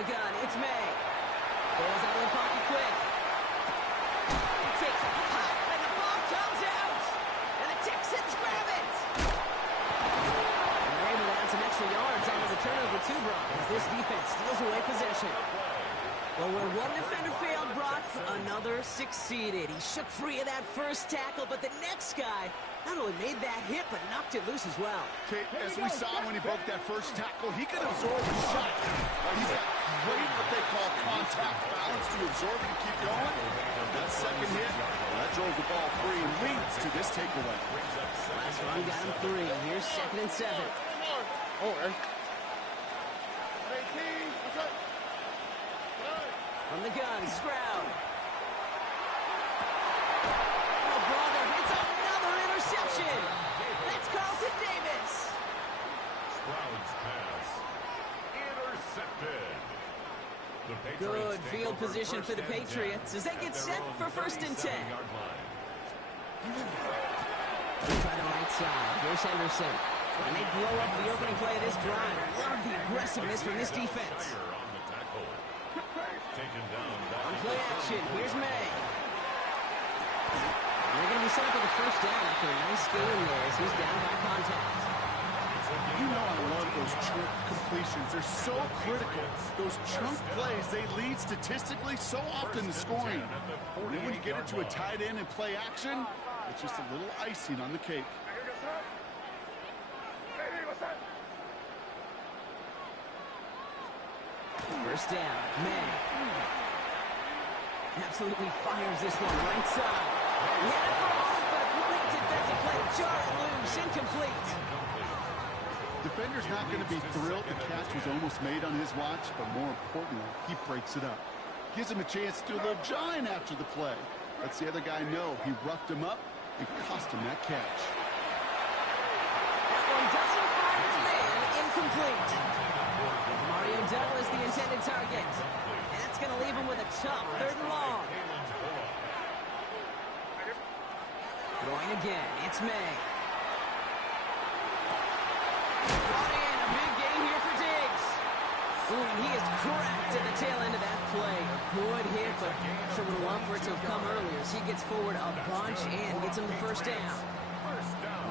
the gun, it's May. Goes out of the pocket quick. He takes a pop, and the ball comes out. And the Texans grab it. And they're able to add some extra yards onto the turnover too, Brock, as this defense steals away possession. Well, where one defender failed, Brock, another succeeded. He shook free of that first tackle, but the next guy not only made that hit, but knocked it loose as well. Okay, as we saw when he broke that first tackle, he can absorb a shot. He's got great, what they call contact balance to absorb it and keep going. That second hit, that drove the ball free and leads to this takeaway. Last run got him 3. Here's 2nd and 7. From the gun, Stroud. Oh, brother, it's another interception. That's Carlton Davis. Stroud's pass intercepted. Good field position for the Patriots as they get set for 1st and 10. They try the right side. Here's Henderson. And they blow up the opening play of this drive. Love the aggressiveness from this defense. On play action, here's May. And they're going to be set up with a 1st down after a nice game there as he's down by contact. You know I love those chunk completions. They're so critical. Those chunk plays, they lead statistically so often to scoring. And then when you get it to a tight end and play action, it's just a little icing on the cake. First down, May. Absolutely fires this one right side. He had it for a moment, but a great defensive play to jar it loose, incomplete. Defender's not going to be thrilled the catch was almost made on his watch, but more importantly, he breaks it up. Gives him a chance to do a little jawing after the play. Lets the other guy know he roughed him up and cost him that catch. That one doesn't find its man, incomplete. Mario Dell is the intended target. And that's going to leave him with a tough 3rd and long. Going again, it's May. Brought in, a big game here for Diggs. Ooh, and he is cracked at the tail end of that play. A good hit, but sure would have loved for it to have come earlier as he gets forward a bunch and gets him the 1st down.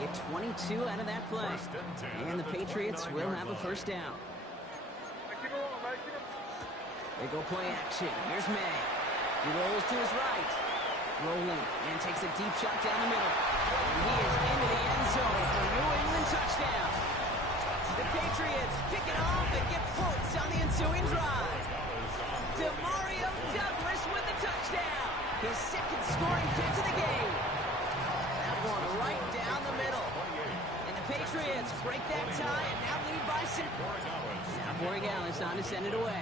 They get 22 out of that play. And the Patriots will have a 1st down. They go play action. Here's May. He rolls to his right. Rolling and takes a deep shot down the middle. And he is into the end zone for a New England touchdown. The Patriots pick it off and get points on the ensuing drive. DeMario Douglas with the touchdown. His 2nd scoring catch of the game. That one right down the middle. And the Patriots break that tie and now lead by 6. Now Borregales on to send it away.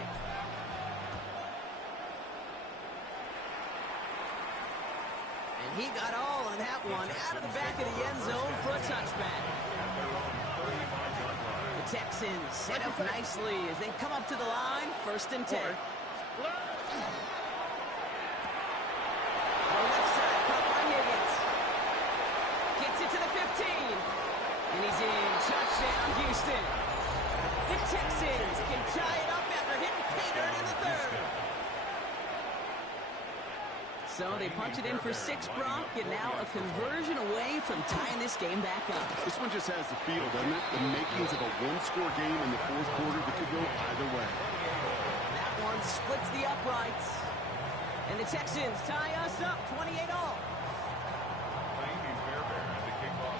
And he got all on that one out of the back of the end zone for a touchback. The Texans set up nicely as they come up to the line, 1st and 10. Left side, caught by Higgins. Gets it to the 15. And he's in. Touchdown, Houston. The Texans can tie it up after hitting pay dirt in the 3rd. So they punch it in for 6, Brock, and now a conversion away from tying this game back up. This one just has the feel, doesn't it? The makings of a one-score game in the 4th quarter that could go either way. That one splits the uprights. And the Texans tie us up 28-all.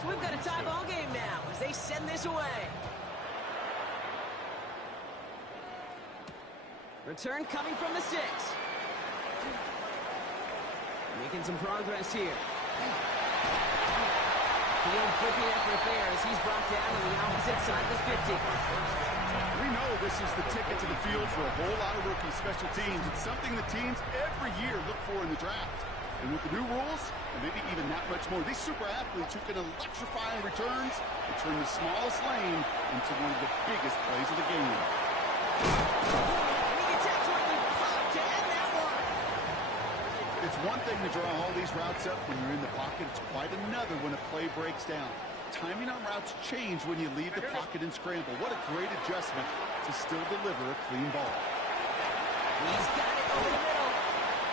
So we've got a tie ball game now as they send this away. Return coming from the 6. Making some progress here. Field flipping effort there as he's brought down on the opposite side of the 50. We know this is the ticket to the field for a whole lot of rookie special teams. It's something the teams every year look for in the draft. And with the new rules, and maybe even that much more, these super athletes who can electrify in returns and turn the smallest lane into one of the biggest plays of the game. It's one thing to draw all these routes up when you're in the pocket. It's quite another when a play breaks down. Timing on routes change when you leave the pocket and scramble. What a great adjustment to still deliver a clean ball. He's got it over the middle.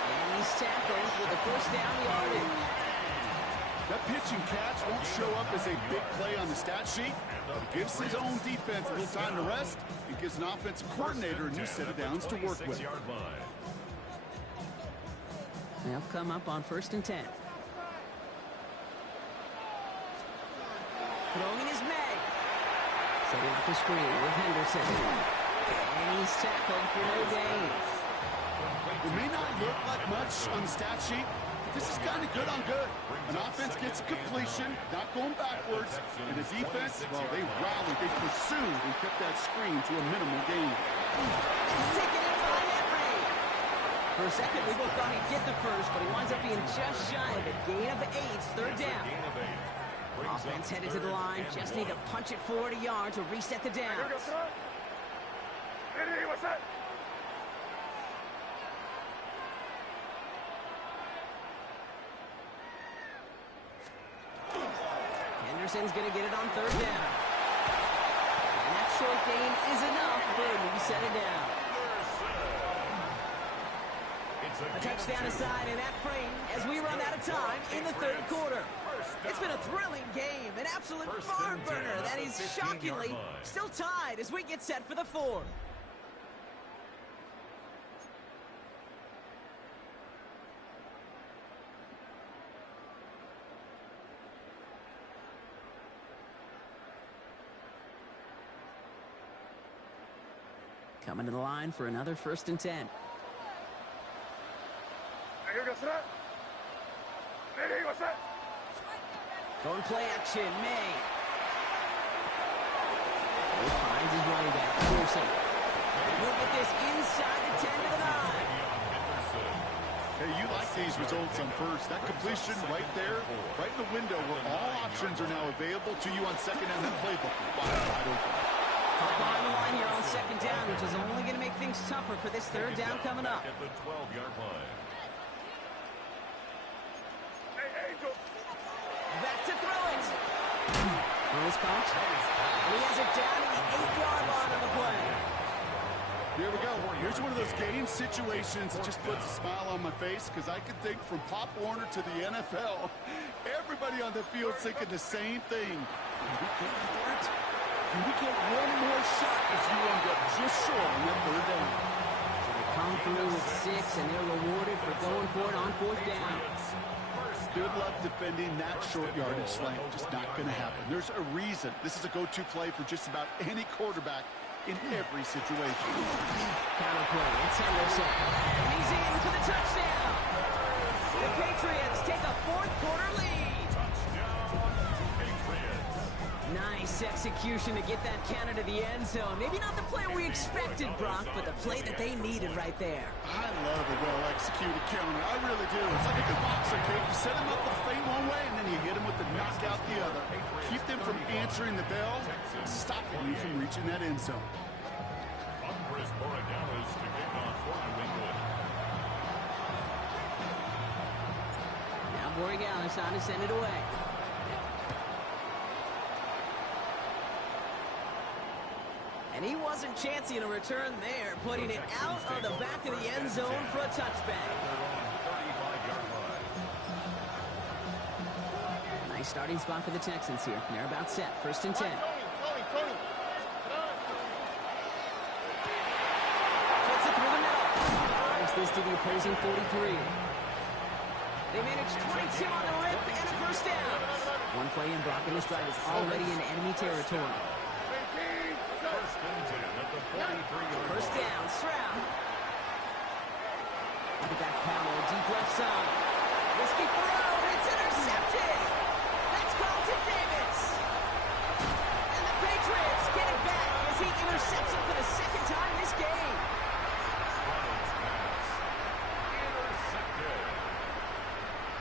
And he's tackled with the first down yardage. That pitch and catch won't show up as a big play on the stat sheet, but it gives his own defense a little time to rest. It gives an offensive coordinator a new set of downs to work with. They'll come up on 1st and 10. Throwing is May. Setting up the screen with Henderson. And he's tackled for no gain. It may not look like much on the stat sheet, but this is kind of good on good. An offense gets a completion, not going backwards, and the defense, well, they rallied, they pursued, and kept that screen to a minimal gain. He's taken it by Henry. For a second, we both thought he'd get the first, but he winds up being just shy of a gain of 8, 3rd down. Offense headed to the line, just need to punch it forward a yard to reset the downs. Henderson's going to get it on 3rd down. And that short gain is enough for a new set of down. A touchdown aside in that frame as we run out of time in the 3rd quarter. It's been a thrilling game, an absolute barn burner that is shockingly still tied as we get set for the 4th. Coming to the line for another 1st and 10. Going play action, May. He finds his running back, Pearson. He'll get this inside the 10 to the 9. Hey, you like these results on 1st. That completion right there, right in the window where all options are now available to you on 2nd and that playbook. Wide open. On the line here on 2nd down, which is only going to make things tougher for this 3rd down coming up. At the 12-yard line. Back to throw it. Throws caught. And he has it down to the 8-yard line on the play. Here we go. Here's one of those game situations that just puts a smile on my face because I can think from Pop Warner to the NFL. Everybody on the field thinking the same thing. Can we get one more shot as you end up just short on that 3rd down? So they come through with 6, and they're rewarded for going for it on 4th down. Good luck defending that short yardage slant. Just not going to happen. There's a reason. This is a go-to play for just about any quarterback in every situation. Counter play. It's Henderson. And he's in for the touchdown. The Patriots take a 4th quarter lead. Nice execution to get that counter to the end zone. Maybe not the play we expected, Brock, but the play that they needed right there. I love a well-executed counter. I really do. It's like a good boxer kick. You set him up with a feint one way, and then you hit him with the knockout the other. Keep them from answering the bell, stopping you from reaching that end zone. Now Borregales on to send it away. And he wasn't chancing a return there, putting it out of the back of the end zone for a touchback. Nice starting spot for the Texans here. They're about set. 1st and 10. Fits it through the middle. Drives this to the opposing 43. They managed 22 on the rip and a 1st down. One play in Brock, and this drive is already in enemy territory. 1st down, Stroud. Look at that power, deep left side. Risky throw, it's intercepted. That's Carlton Davis. And the Patriots get it back as he intercepts it for the 2nd time this game. Intercepted.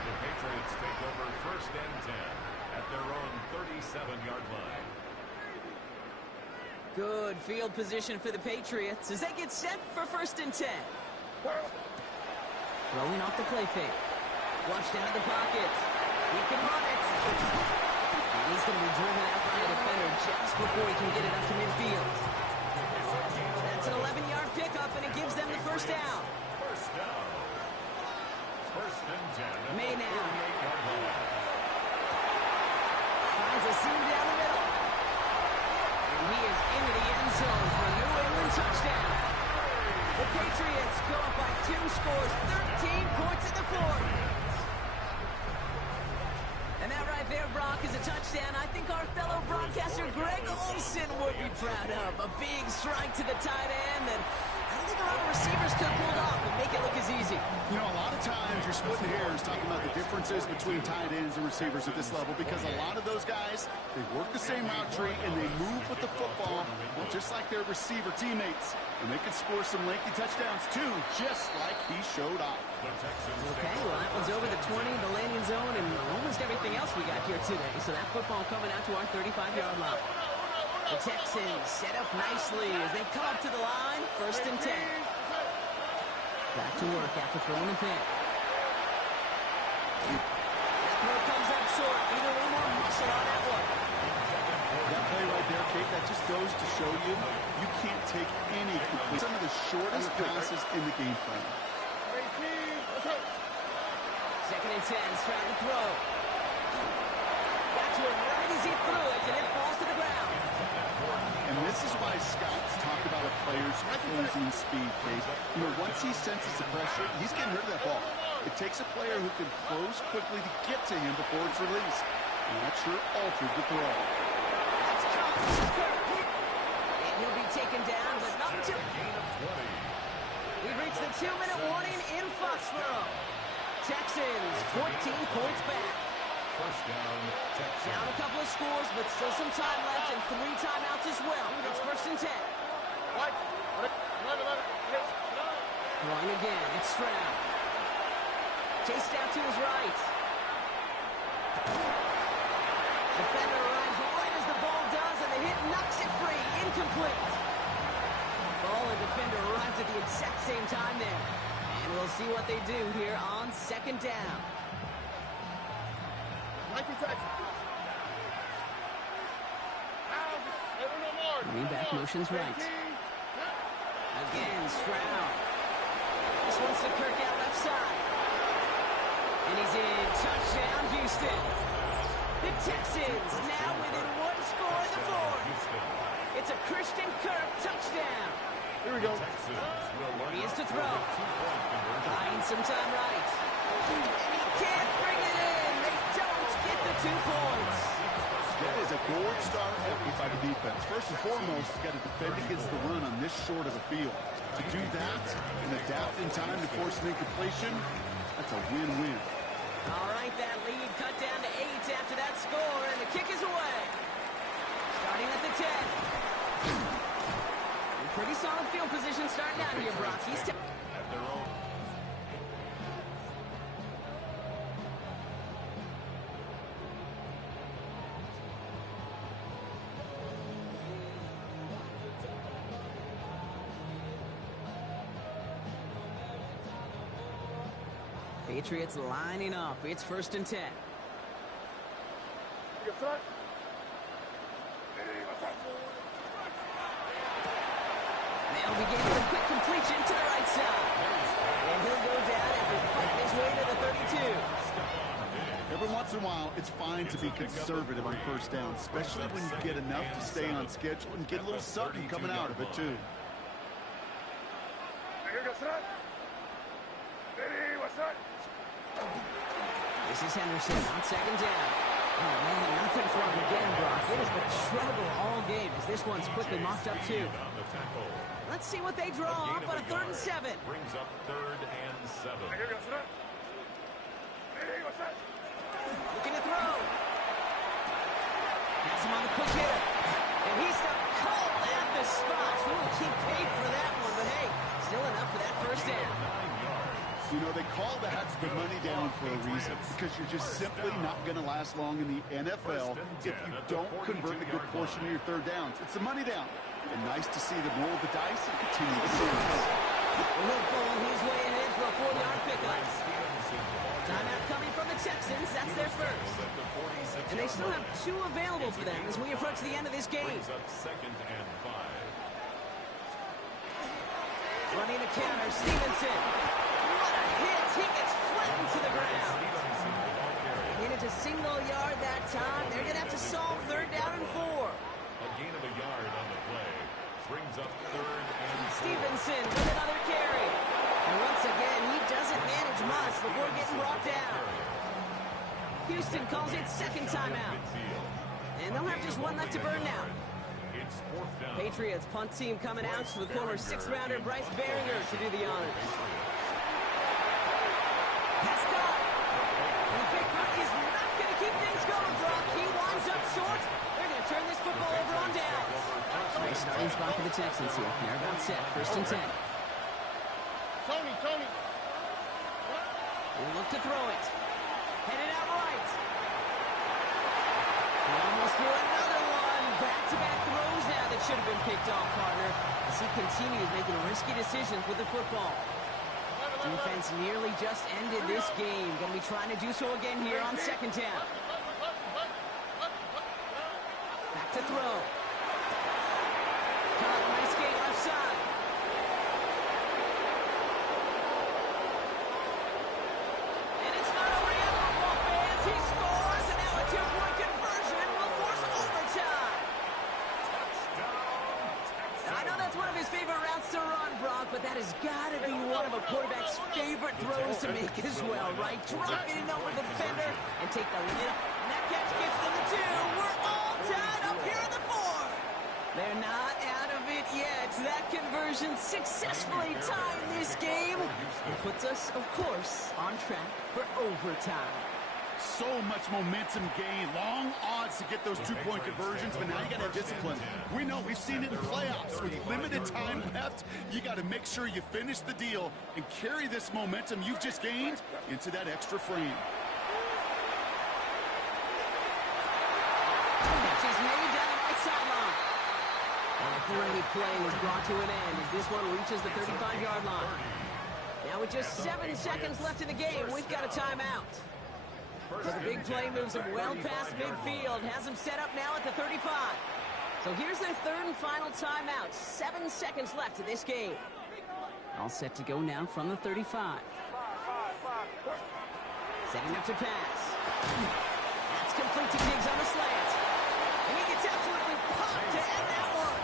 The Patriots take over 1st and 10 at their own 37-yard line. Good field position for the Patriots as they get set for 1st and 10. Throwing off the play fake. Flushed out of the pocket. He can run it. And he's going to be driven out by a defender just before he can get it up to midfield. That's an 11-yard pickup, and it gives them the 1st first down. First down. First and 10. May now. 48-yard line. Finds a seam down the middle. And he is into the end zone for a New England touchdown. The Patriots go up by 2 scores, 13 points in the fourth. And that right there, Brock, is a touchdown I think our fellow broadcaster Greg Olsen would be proud of. A big strike to the tight end that I don't think a lot of receivers could pull it off and make it look as easy. You know, a lot of times you're splitting hairs talking about the differences between tight ends and receivers at this level because a lot of those guys, they work the same route tree and they move with the football, well, just like their receiver teammates. And they can score some lengthy touchdowns too, just like he showed off. Okay, well, that one's over the 20, the landing zone, and almost everything else we got here today. So that football coming out to our 35-yard line. The Texans set up nicely as they come up to the line, first and 10. Back to work after throwing the pick. That throw comes up short. Either one more muscle on that one. That play right there, Kate, that just goes to show you, you can't take any complete. Some of the shortest passes in the game plan. Second and 10, trying to throw. Got to him right as he threw it, and it falls to the ground. And this is why scouts talk about a player's closing speed, Kate. You know, once he senses the pressure, he's getting rid of that ball. It takes a player who can close quickly to get to him before it's released. And that sure altered the throw. That's Kirk. And he'll be taken down, but not until... We've reached the 2-minute warning in Foxborough. Texans, 14 points back. First down, Texans. Down a couple of scores, but still some time left and 3 timeouts as well. It's first and 10. Throwing again, it's Stroud. Chased out to his right. Defender arrives right as the ball does, and the hit knocks it free. Incomplete. Ball and defender arrives at the exact same time there. And we'll see what they do here on second down. Running back motions right. Again, Stroud. This one's to Kirk out left side. And he's in. Touchdown, Houston. The Texans now within 1 score in the fourth. It's a Christian Kirk touchdown. Here we go. Here he is to throw. Buying some time right. And he can't bring it in. They don't get the 2 points. That is a gold star effort by the defense. First and foremost, you've got to defend against the run on this short of a field. To do that and adapt in time to force an incompletion, that's a win-win. All right, that lead cut down to 8 after that score, and the kick is away. Starting at the 10. Pretty solid field position starting out here, Brock. He's at their own. Patriots lining up. It's first and 10. They'll be giving a quick completion to the right side. And he'll go down after fighting his way to the 32. Every once in a while, it's fine to be conservative on first down, especially when you get enough to stay on schedule and get a little something coming out of it, too. This is Henderson on second down. Oh, man, nothing from him again, Brock. It has been a struggle all game as this one's quickly mocked up, too. Let's see what they draw up on a 3rd and 7. Brings up 3rd and 7. Looking to throw. Has him on the quick hitter. And he's called at the spot. We'll keep paid for that one, but hey, still enough for that first down. You know, they call that the money down for a reason, because you're just simply not going to last long in the NFL if you don't convert a good portion of your 3rd downs. It's the money down. And nice to see them roll the dice and continue the series. He'll pull his way ahead for a 4-yard pickup. Timeout coming from the Texans. That's their first. And they still have 2 available for them as we approach the end of this game. Brings up 2nd and 5. Running the counter, Stevenson. What a hit! He gets flattened to the ground. And it's a single yard that time. They're going to have to solve 3rd down and 4. A gain of a yard on the play. Brings up 3rd and 4. Stevenson with another carry. And once again, he doesn't manage much before getting brought down. Houston calls it 2nd timeout. And they'll have just one left to burn now. It's 4th down. Patriots punt team coming out to the former 6th-rounder Bryce Barringer to do the honors. Pass caught. And the fake punt is not going to keep things going, Brock. He winds up short. They're going to turn this football over on downs. Nice starting spot for the Texans here. They're about set. 1st and 10. Tony. They look to throw it. Headed out right. He almost threw another one. Back-to-back throws now that should have been picked off, partner, as he continues making risky decisions with the football. Defense nearly just ended this game. Going to be trying to do so again here on 2nd down. Back to throw. Caught, nice game left side. And it's not over yet, football fans. He scores, and now a 2-point conversion will force overtime. Now, I know that's one of his favorite routes to run, Brock, but that has got to be one of a quarterback's favorite throws to make as well, right? Drop it in over the defender and take the lead. And that catch gets them the 2. We're all tied up here in the 4th. They're not out of it yet. That conversion successfully tying this game and puts us, of course, on track for overtime. So much momentum gain. Long odds to get those 2-point conversions, but now you got to have discipline. We know, we've seen it in playoffs. With limited time left, you got to make sure you finish the deal and carry this momentum you've just gained into that extra frame. Catch is made down the right sideline. And a great play is brought to an end as this one reaches the 35-yard line. Now with just 7 seconds left in the game, we've got a timeout. So the big play moves him well past midfield, has him set up now at the 35. So here's their 3rd and final timeout. 7 seconds left in this game. All set to go now from the 35. Setting up to pass. That's complete to Diggs on the slant. And he gets absolutely popped to end that one.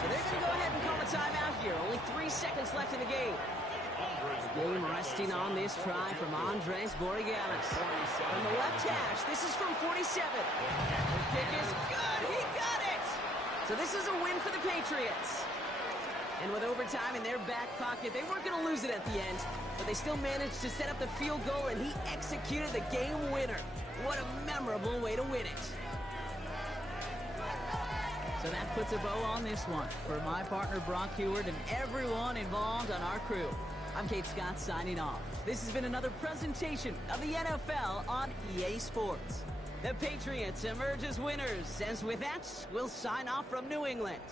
So they're going to go ahead and call a timeout here. Only 3 seconds left in the game. Game resting on this try from Andres Borregales. From the left hash, this is from 47. The kick is good. He got it. So this is a win for the Patriots. And with overtime in their back pocket, they weren't going to lose it at the end, but they still managed to set up the field goal, and he executed the game winner. What a memorable way to win it. So that puts a bow on this one. For my partner, Brock Heward, and everyone involved on our crew, I'm Kate Scott signing off. This has been another presentation of the NFL on EA Sports. The Patriots emerge as winners, as with that, we'll sign off from New England.